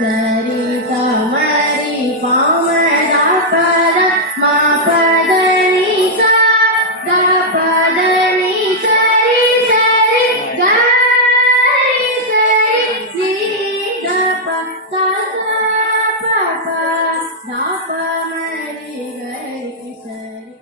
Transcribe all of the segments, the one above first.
సరి గమరి పమ దపద మా పదని సా దపదని సరి సరి గరి సరి సి దప సా పప దప మరి గరి సరి.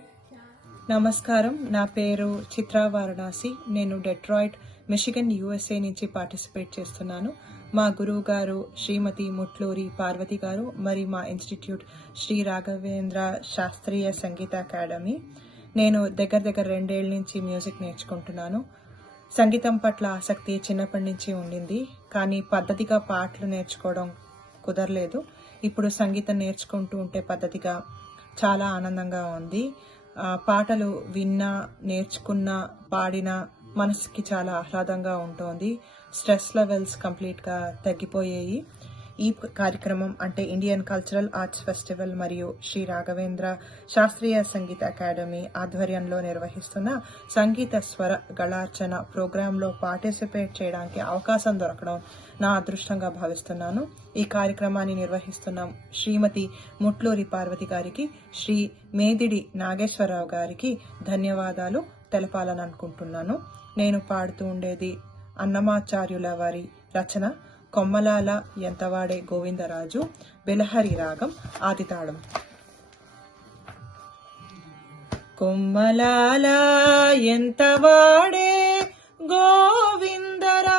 నమస్కారం, నా పేరు చిత్రా వారణాసి. నేను డెట్రాయిట్, మిషిగన్, USA నుంచి పార్టిసిపేట్ చేస్తున్నాను. మా గురువు గారు శ్రీమతి ముట్లూరి పార్వతి గారు, మరి మా ఇన్స్టిట్యూట్ శ్రీ రాఘవేంద్ర శాస్త్రీయ సంగీత అకాడమీ. నేను దగ్గర 2 ఏళ్ల నుంచి మ్యూజిక్ నేర్చుకుంటున్నాను. సంగీతం పట్ల ఆసక్తి చిన్నప్పటి నుంచి ఉండింది, కానీ పద్ధతిగా పాటలు నేర్చుకోవడం కుదరలేదు. ఇప్పుడు సంగీతం నేర్చుకుంటూ ఉంటే పద్ధతిగా చాలా ఆనందంగా ఉంది. పాటలు విన్నా, నేర్చుకున్నా, పాడినా మనసుకి చాలా ఆహ్లాదంగా ఉంటుంది. స్ట్రెస్ లెవెల్స్ కంప్లీట్గా తగ్గిపోయాయి. ఈ కార్యక్రమం అంటే ఇండియన్ కల్చరల్ ఆర్ట్స్ ఫెస్టివల్ మరియు శ్రీ రాఘవేంద్ర శాస్త్రీయ సంగీత అకాడమీ ఆధ్వర్యంలో నిర్వహిస్తున్న సంగీత స్వర గళార్చన ప్రోగ్రాంలో పార్టిసిపేట్ చేయడానికి అవకాశం దొరకడం నా అదృష్టంగా భావిస్తున్నాను. ఈ కార్యక్రమాన్ని నిర్వహిస్తున్న శ్రీమతి ముట్లూరి పార్వతి గారికి, శ్రీ మేదిడి నాగేశ్వరరావు గారికి ధన్యవాదాలు తెలపాలని అనుకుంటున్నాను. నేను పాడుతూ ఉండేది అన్నమాచార్యుల వారి రచన కొమ్మలాల ఎంతవాడే గోవిందరాజు, బిలహరి రాగం, ఆదితాళం. కొమ్మలాల ఎంతవాడే గోవిందరాజు,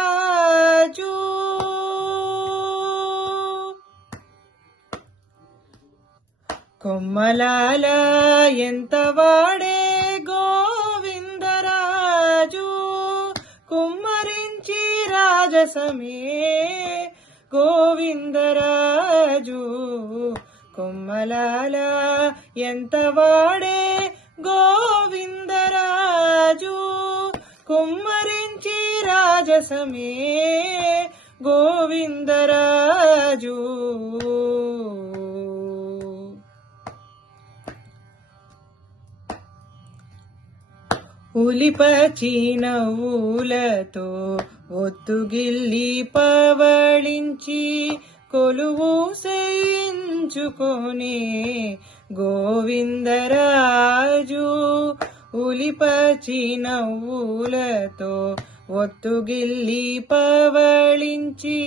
కొమ్మలాల ఎంతవాడే గోవిందరాజు, కుమ్మరించి రాజసమే గోవిందరాజు, కొమ్మలాల ఎంతవాడే గోవిందరాజు, కుమ్మరించి రాజసమే గోవిందరాజు. ఉలిపచి నవ్వులతో ఒత్తుగిల్లి పవళించి కొలువు చేయించుకొనే గోవిందరాజు, ఉలిపచి నవ్వులతో ఒత్తుగిల్లి పవళించి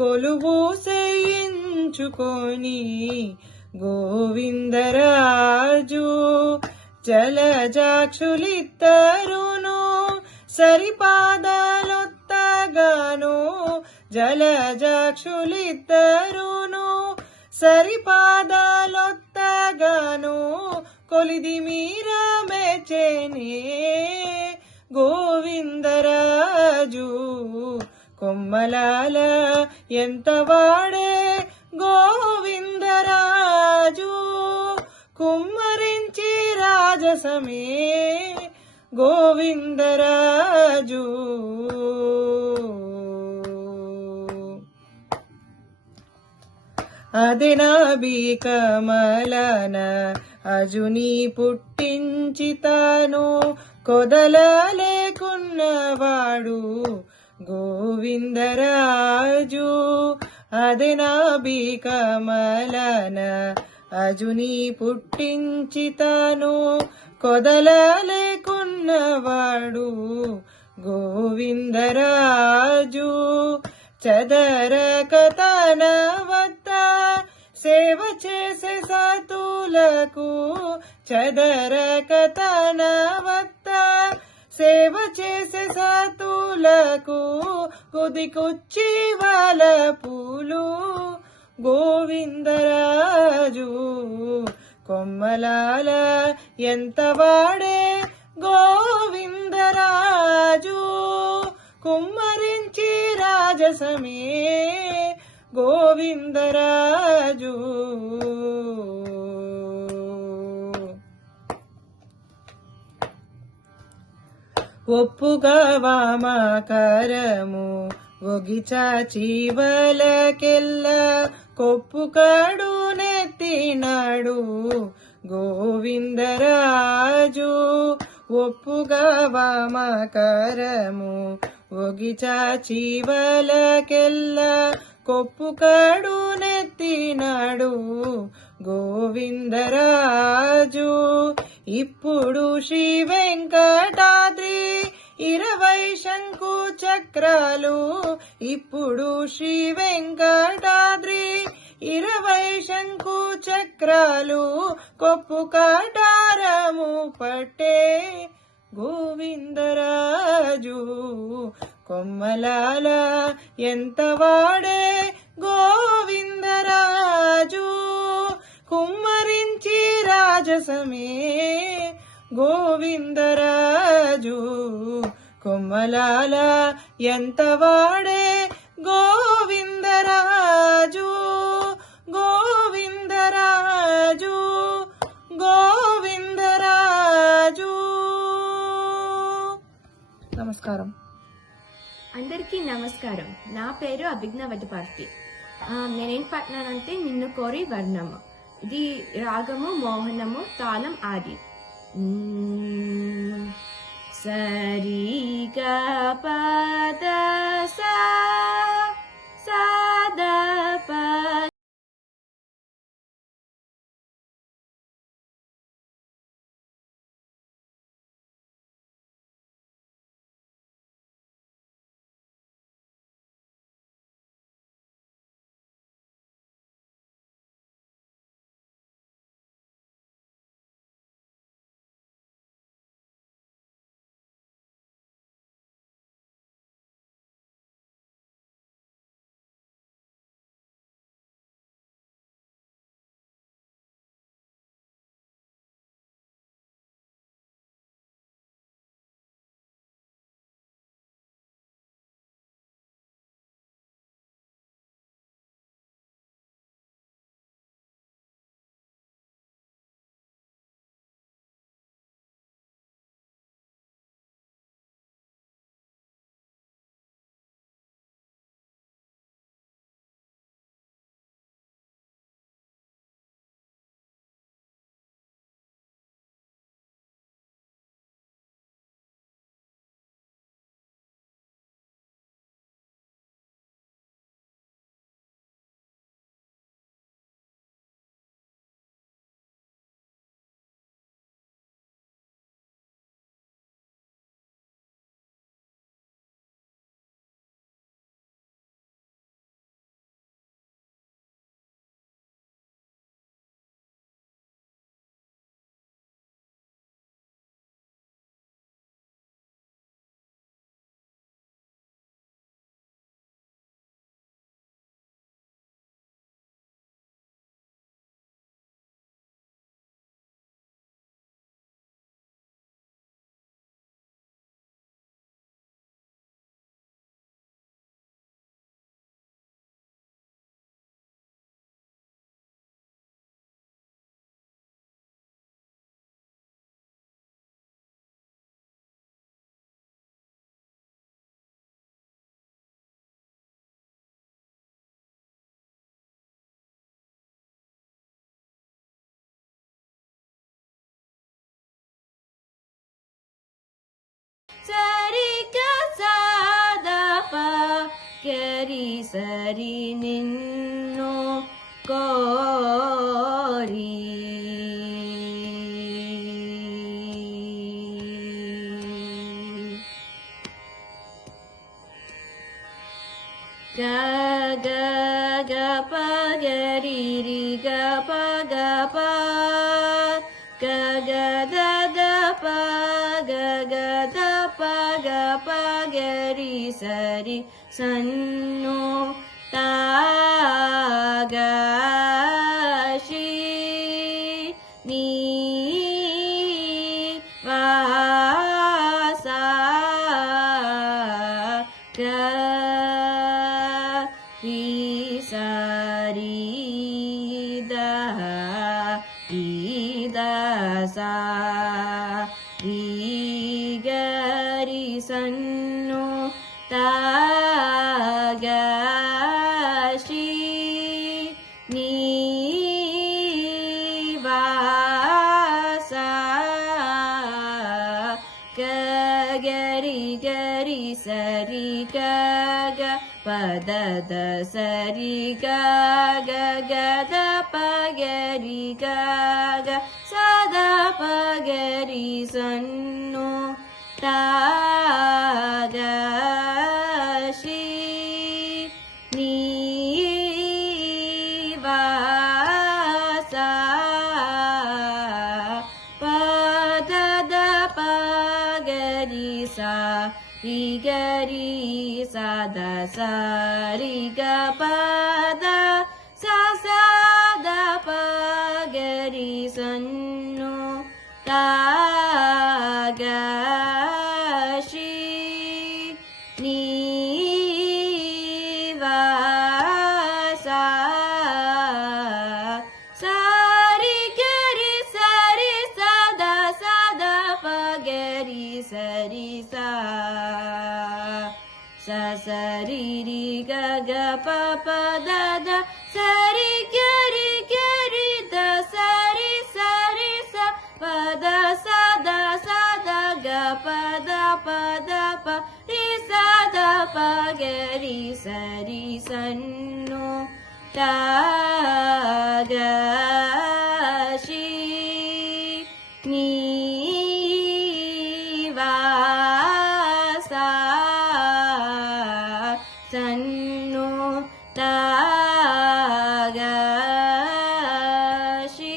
కొలువు చేయించుకొని గోవిందరాజు, జలజాక్షులిద్దరును సరిపాదాలొత్తగాను, జలజాక్షులిద్దరును సరిపాదాలొత్తగాను, కొలిది మీర మెచ్చేనే గోవిందరాజు, కొమ్మలాల ఎంతవాడే గోవిందరాజు, కుమ్మరించి రాజసమే గోవిందరాజు. అదినాభి కమలన అజుని పుట్టించి తాను కొదల లేకున్నవాడు గోవిందరాజు, అదినాభి కమలన అజుని పుట్టించి తాను కొదల లేకున్నవాడు గోవిందరాజు, చదరక తన వద్ద సేవ చేసే సతులకు, చదరక తన వద్ద సేవ చేసే సతులకు కుదికొచ్చి వాళ్ళ పూలు గోవిందరాజు, కొమ్మలాల ఎంతవాడే గోవిందరాజు, కుమ్మరించి రాజసమే గోవిందరాజు. ఒప్పుగా వామకరము ఒగిచాచి వలకెల్ల కొప్పు కడు నెత్తినాడు గోవిందరాజు, ఒప్పుగా వామకరము ఒగిచాచి వలకెల్ల కొప్పు కడు ఎత్తినాడు గోవిందరాజు. ఇప్పుడు శ్రీ వెంకటాద్రి 20 శంకు చక్రాలు. ఇప్పుడు శ్రీ వెంకటాద్రి 20 శంకు చక్రాలు. కొప్పు కటారము పట్టే గోవిందరాజు. కొమ్మలాల ఎంత వాడే గోవిందరాజు. కుమ్మరించి రాజసమే గోవిందరాజు. కొమ్మలాల ఎంత వాడే గోవిందరాజు. గోవిందరాజు గోవిందరాజు. నమస్కారం. అందరికీ నమస్కారం. నా పేరు అభిజ్ఞ వడ్డపార్తి. నేనేం పాడినానంటే నిన్ను కోరి వర్ణము. ఇది రాగము మోహనము, తాళం ఆది. సరి గ పద సా ద ప. సరి గ సా ద ప గరి సరి నిన్ను కోరి. గ గ గ ప గరి రి గ ప గ ప గ గ ద ద ప గ గ ద ప గ ప గరి సరి సన్ను తా గ షి నీ వా సా గ రి సరి ద రి ద సా రి గరి సన్ను తా గ షి నీ వా సా గ గరి గరి సరి గ గ పద పద సరి గ గ గద పగరి గ గ సద పగరి సన్ను తాగ శ్రీ నీవాస పద పగరి సా రి గరి సద సరి గ పద సా సద పగరి సన్ను తాగ శ్రీ నీవాస సరి గరి సరి సద సద పగరి సరి సా సరి రి గ గ ప ప ద ద సరి గరి గరి ద సరి సరి స పద సద సద గ పద పద ప రి సద ప గరి సరి సన్ను తాగ శ్రీ నీవాస సన్ను తాగ శ్రీ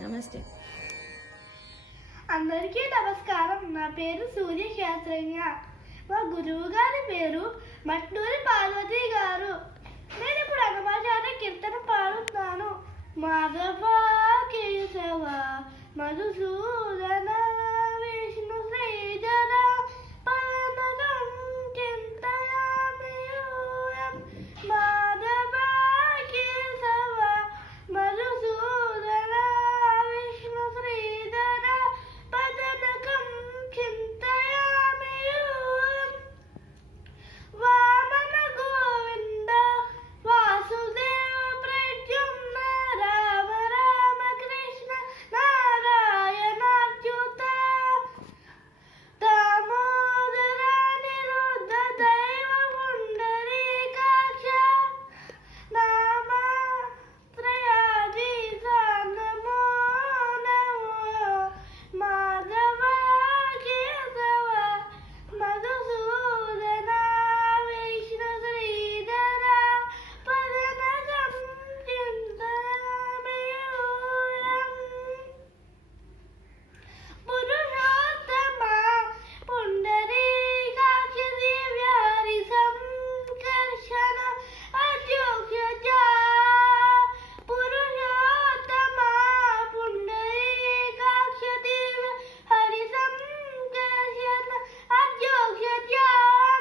నమస్తే. అందరికీ నమస్కారం. నా పేరు సూర్య శాస్త్రజ్ఞ. మా గురువు గారి పేరు మట్నూరి పార్వతి గారు. నేను ఇప్పుడు అన్నమాచార్య కీర్తన పాడుతున్నాను. మాధవ కేశవ మధుసూదన విష్ణు శ్రీధర పవనం చింతయామియూయం. మాధవ కేశవ మధుసూదన విష్ణు శ్రీధర పదనకం చింతయామియూయం. వామన గోవింద వాసుదేవ ప్రద్యుమ్న రామ రామ కృష్ణ నారాయణాచ్యుత దామోదర నిరుద్ధ దైవ పుండరీకాక్ష నామత్రయాధీశ నమో నమో. మాధవ కేశవ మధుసూదన విష్ణు శ్రీధర పదనకం చింతయామియూయం. పురుషోత్తమ పుండరీకాక్ష దివ్య హరి సంకర్షణ అధ్యోక్షజ. పురుషోత్తమ పుండరీకాక్ష దివ్య హరి సంకర్షణ అధ్యోక్షజ.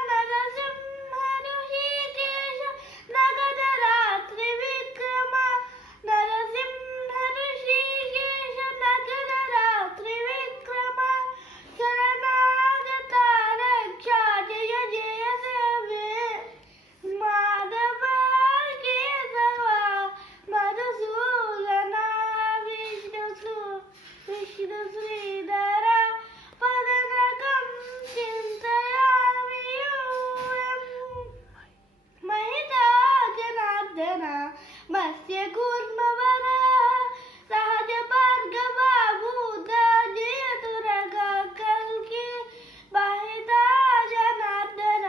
నరసింహ ఋషికేశ నగద రాత్రి విక్రమ. నరసింహ ఋషికేశ నగద రాత్రి విక్రమ. శరణాగత రక్ష జయ జయ దేవే. మాధవ కేశవ మధుసూదన విష్ణు శ్రీధర పదనకం చింతయామియూయం. మహితా జనార్దన మత్స్య కూర్మవర సహజ భార్గవ భూత జయతురగ కల్కి. మహితా జనార్దన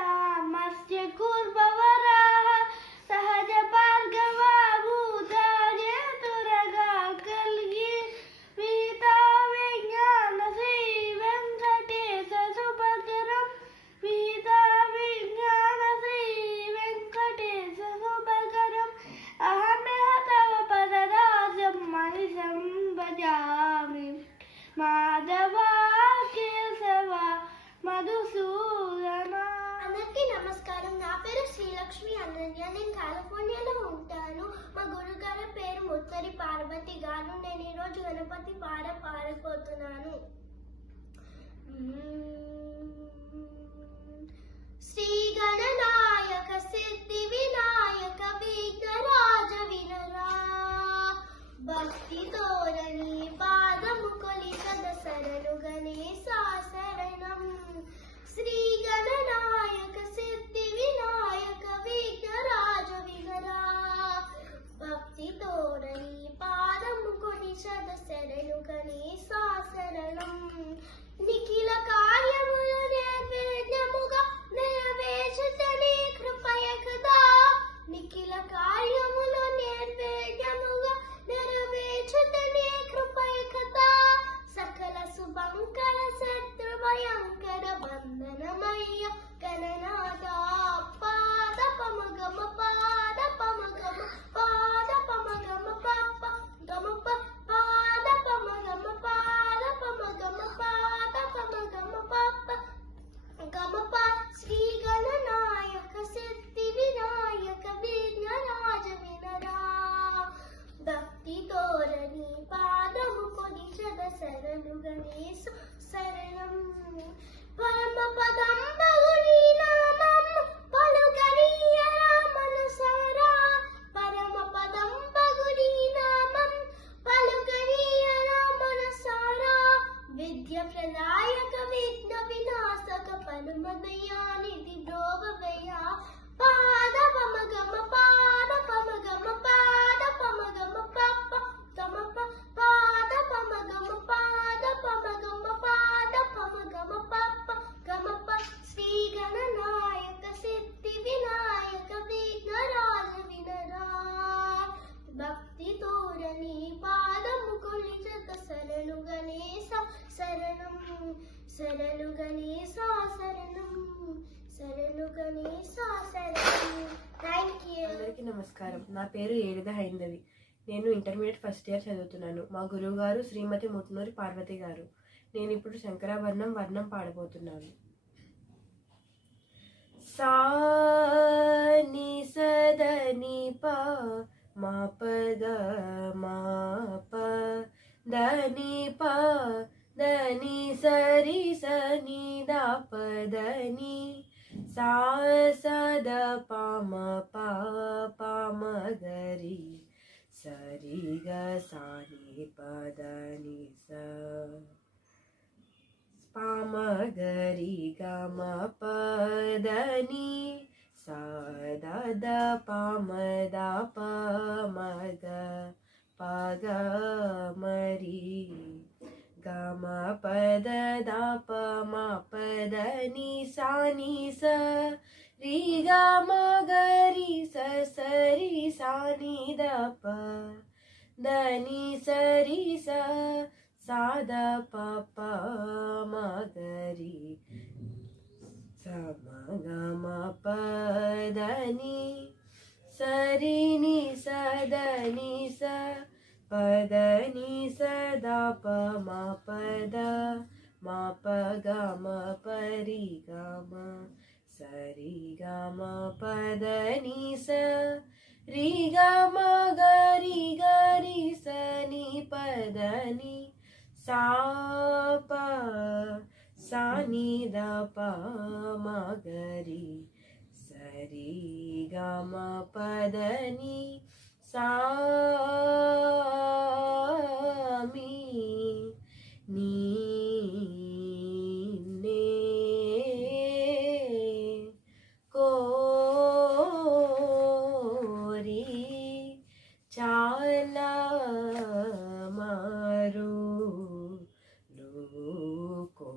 మత్స్య కూర్మవర సహజ భార్గవ భూత జయతురగ కల్కి. వీతా విజ్ఞాన శ్రీ వెంకటేశ శుభకరం. వీతా విజ్ఞాన శ్రీ వెంకటేశ శుభకరం. అహమే తవ పదరాజం మనిషం భజామి. మాధవ కేశవ మధుసూదన. అందరికీ నమస్కారం. నా పేరు శ్రీలక్ష్మి అనన్య. నేను కాలిఫోర్నియాలో ఉంటాను. మా గురుగారి పేరు ముత్తరి పార్వతి గారు. నేను ఈరోజు గణపతి పాడబోతున్నాను. శ్రీ గణనాయక సిద్ధి వినాయక విఘ్నరాజ వినరా. భక్తి తోరని పాదము కొలి సదసరను వందనమయ్య గణనాథ పాద పమగమ పాద పమగమ పాద పమగమ పాప గమ పాద పమగమ పాద పమగమ పాద పమగమ పాప గమప శ్రీ గణనాయక సిద్ధి వినాయక విఘ్నరాజ వినరా భక్తి తోరణి పాదము కొనిచద శరణు గణేశ శరణం పరమ పదం బగుని నామం పలుకరియరా మనసారా పరమ పదం బగుని నామం పలుకరియరా మనసారా విద్య ప్రదాయక విఘ్న వినాశక పరమదయానిధి బ్రోవవయ పాద పమగమ పాద పమగమ పాద పమగమ పాప గమప పాద పమగమ పాద పమగమ పాద పమగమ పాప గమప శ్రీ గణనాయక సిద్ధి వినాయక విఘ్నరాజ వినరా భక్తి తోరణి పాదము కొలిచత శరణు గణేశ శరణం శరణు గణేశ శరణం శరణు గణేశ శరణం. Thank you. అందరికీ నమస్కారం. నా పేరు ఏడిద హైందవి. నేను ఇంటర్మీడియట్ ఫస్ట్ ఇయర్ చదువుతున్నాను. మా గురువు గారు శ్రీమతి ముట్నూరి పార్వతి గారు. నేను ఇప్పుడు శంకరాభరణం వర్ణం పాడబోతున్నాను. సా ని సద ని ప మా పద మా ప ద ని ప ద ని సరి స ని ద ప ద ని సా సద ప మ ప ప మ గ రి సరి గ సా ని ప ద ని స ప మ గ రి గ మ ప ద ని సా ద ద ప మ ద ప మ గ ప గ మ రి గ మ ప ద ద ప మ ప ద ని సా ని స రి గ మ గ రి స స రి సా ని ద ప ద ని స రి స సా ద ప ప మ గ రి స మ గ మ ప ద ని స రి ని స ద ని స ప ద ని స ద ప మ ప ద మ ప గ మ ప రి గ మ స రి గ మ ప ద ని స రి గ మ గ రి స ని ప ద ని సా ప సా ని ద ప మ గ రి స రి గ మ ప ద ని సా మీ నీ నే కోరి చాలా మారు కో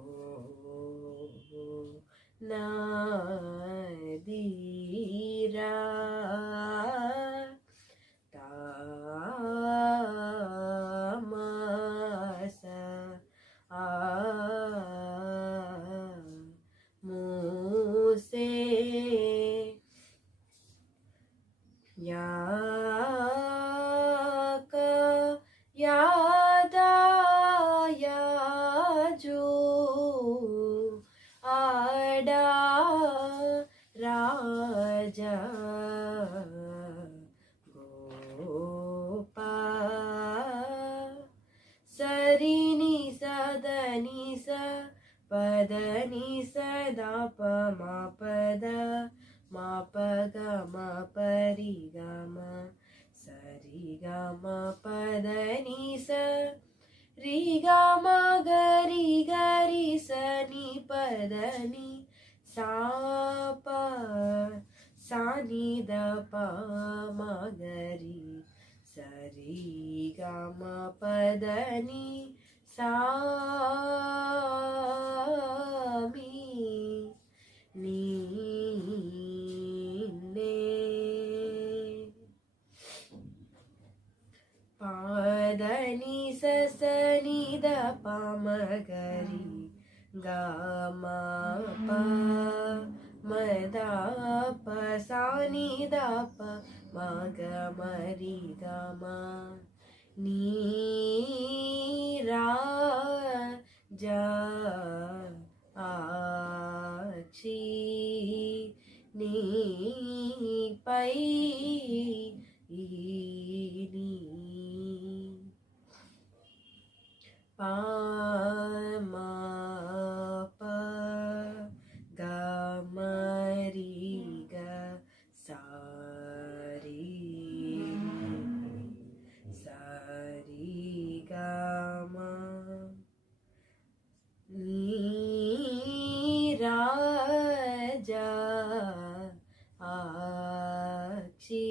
నాదీరా తామస మూసే యాక యాదా యాజు ఆడా రాజా గోపా సరిని సదని స పదని సదా ప మా పద మా పగ మా పరి గ మ సరి గ మ పదని స రి గ మ గ రి స ని పదని సా ప సా ని ద ప మ గ రి స రి గ మ పదని సా మీ నీ నే పాదని స స ని ద ప మ గ రి గ మ ప ద ప మ గ మ రి గ మ నీ రా జా ఆచి నీ పై ఈ నీ పా మా ప గ మ రి గ సా రి గ మ నీ రా జా ఆచి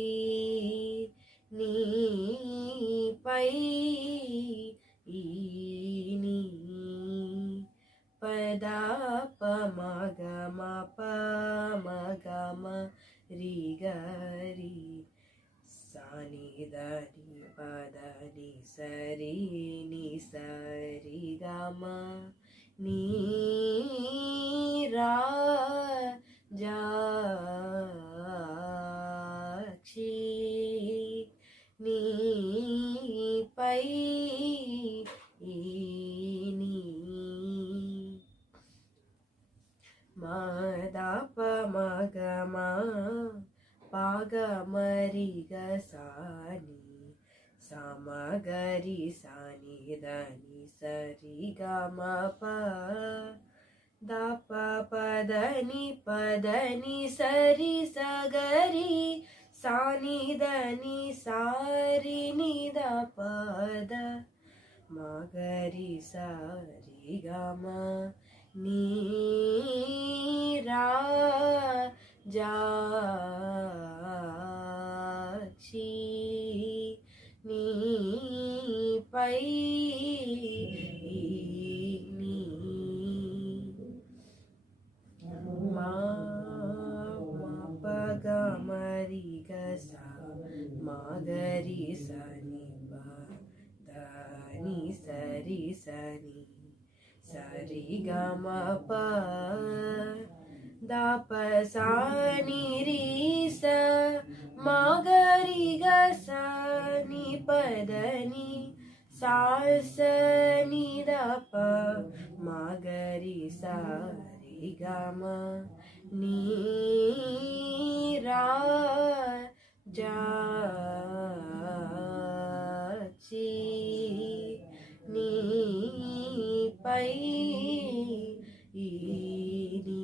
నీ పై ఈ నీ పద ప మ గ మ ప మ గ మ రి గ రి సా ని ద ని ప ద ని స రి ని స రి గ మ నీ రా జా చి నీ పై ఈ నీ మ ద ప మ గ మ ప గ మ రి గ సా ని సా మ గ రి సా ని ద ని స రి గ మ ప ద ప ప ద ని స రి స గ రి సా ని ద ని సా రి ని ద ప ద మ గ రి స రి గ మ నీ రా జా చి నీ పై ఈ నీ మా ప గ మ రి గ సా మ గ రి స ని ప ద ని స రి స ని స రి గ మ ప ద ప సా ని రి స మ గ రి గ స ని ప ద ని సా స ని ద ప మ గ రి స రి గ మ నీ రా జా చి నీ పై ఈ నీ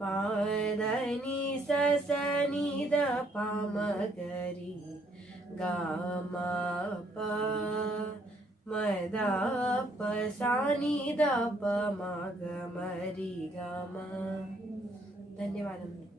పా ద ని స స ని ద ప మ గ రి గ మ ప మ ద ప సా ని ద ప మ గ మ రి గ మ ధన్యవాదములు.